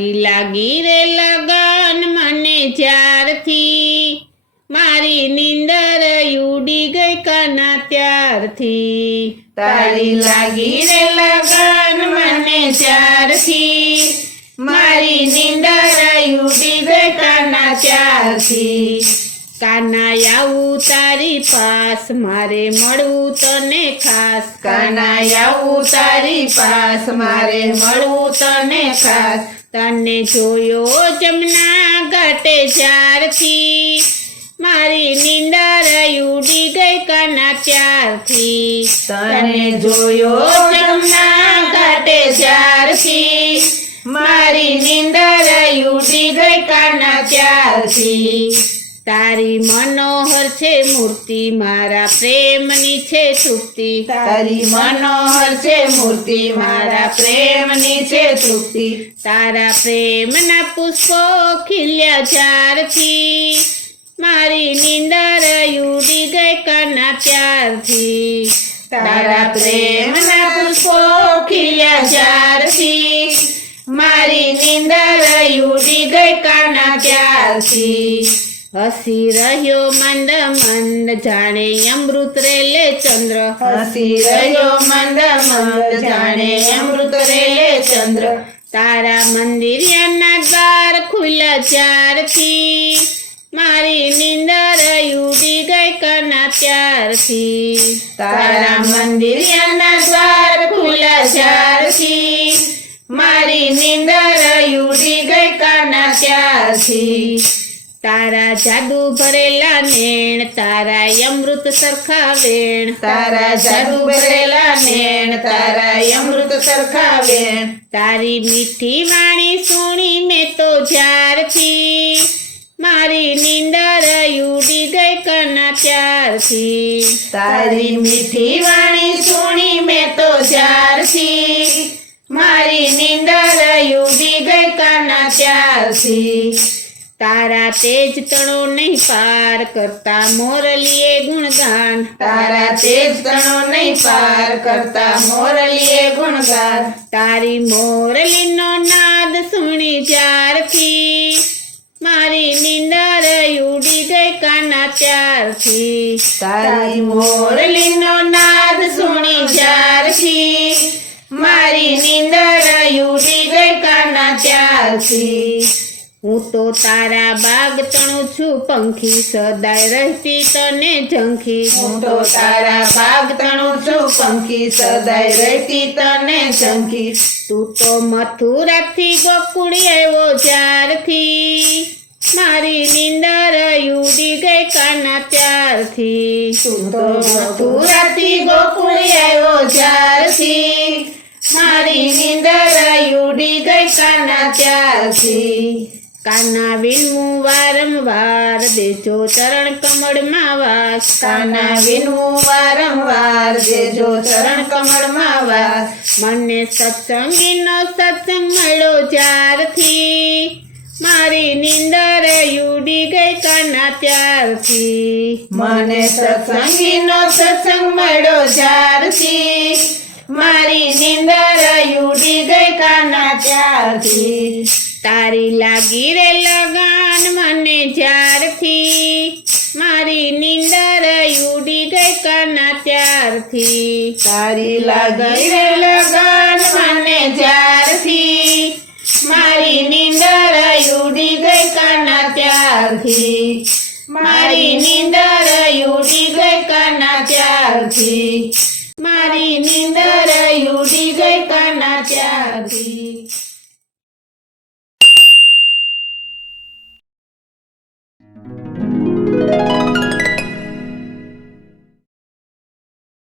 તારી લાગી રે લગન મને જ્યારથી મારી નીંદર ઉડી ગઈ કાના ત્યારથી તારી લાગી રે લગન મને જ્યારથી મારી નીંદર ઉડી ગઈ કાના ત્યારથી કાના આવું તારી પાસ મારે મળવું તને ખાસ કાના આવું તારી પાસ મારે મળવું તને ખાસ તને જોયો જમના ઘાટે જ્યારથી મારી નીંદર ઉડી ગઈ કાના ત્યારથી તને જોયો જમના ઘાટે જ્યારથી મારી નીંદર ઉડી ગઈ કાના ત્યારથી તારી મનોહર છે મૂર્તિ મારા પ્રેમની છે તૃપ્તિ તારી મનોહર છે મૂર્તિ મારા પ્રેમની છે તૃપ્તિ તારા પ્રેમના પુષ્પો ખીલ્યા જ્યારથી મારી નીંદર ઉડી ગઈ કાના ત્યારથી તારા પ્રેમના પુષ્પો ખીલ્યા જ્યારથી મારી નીંદર ઉડી ગઈ કાના ત્યારથી હસી રહ્યો મંદ મંદ જાણે અમૃત રેલે ચંદ્ર હસી રહ્યો મંદ મંદ જાણે અમૃત રેલે ચંદ્ર તારા મંદિરના દ્વાર ખુલ્યા જ્યારથી મારી નીંદર ઉડી ગઈ કાના ત્યારથી તારા મંદિરના દ્વાર ખુલ્યા જ્યારથી મારી નીંદર ઉડી ગઈ કાના ત્યારથી તારા જાદુ ભરેલા નેણ તારા અમૃત સરખા વેણ તારા જાદુ ભરેલા નેણ તારા અમૃત સરખા વેણ તારી મીઠી વાણી સુણી મેં તો જ્યારથી મારી નીંદર ઉડી ગઈ કાના ત્યારથી તારી મીઠી વાણી સુણી મેં તો જ્યારથી મારી નીંદર ઉડી ગઈ કાના ત્યારથી તારા તેજ તણો નહીં પાર કરતા મોરલીએ ગુણગાન તારા તેજ તણો નહીં પાર કરતા મોરલીએ ગુણગાન તારી મોરલીનો નાદ સુણી જ્યારથી મારી નીંદર ઉડી ગઈ કાના ત્યારથી તારી મોરલીનો નાદ સુણી જ્યારથી મારી નીંદર ઉડી ગઈ કાના ત્યારથી હું તો તારા બાગ તણું છું પંખી સદાય રહેતી તને ઝંખી હું તો તારા બાગ તણું છું પંખી સદાય રહેતી તને ઝંખી તું તો મથુરાથી ગોકુળ આવ્યો જ્યારથી મારી નીંદર ઉડી ગઈ કાના ત્યારથી તું તો મથુરાથી ગોકુળ આવ્યો જ્યારથી મારી નીંદર ઉડી ગઈ કાના ત્યારથી કાના વિનવું વારંવાર દેજો ચરણ કમળમાં વાસ કાના વિનવું વારંવાર દેજો ચરણ કમળમાં વાસ મને સત્સંગીનો સત્સંગ મળ્યો જ્યારથી મારી નીંદર ઉડી ગઈ કાના ત્યારથી મને સત્સંગીનો સત્સંગ મળ્યો જ્યારથી મારી નીંદર ઉડી ગઈ કાના ત્યારથી તારી લાગી રે લગાન મને જ્યારથી મારી નીંદર ઉડી ગઈ કાના ત્યારથી તારી લાગી રે લગાન મને જ્યારથી મારી નીંદર ઉડી ગઈ કાના ત્યારથી મારી નીંદર ઉડી ગઈ કાના ત્યારથી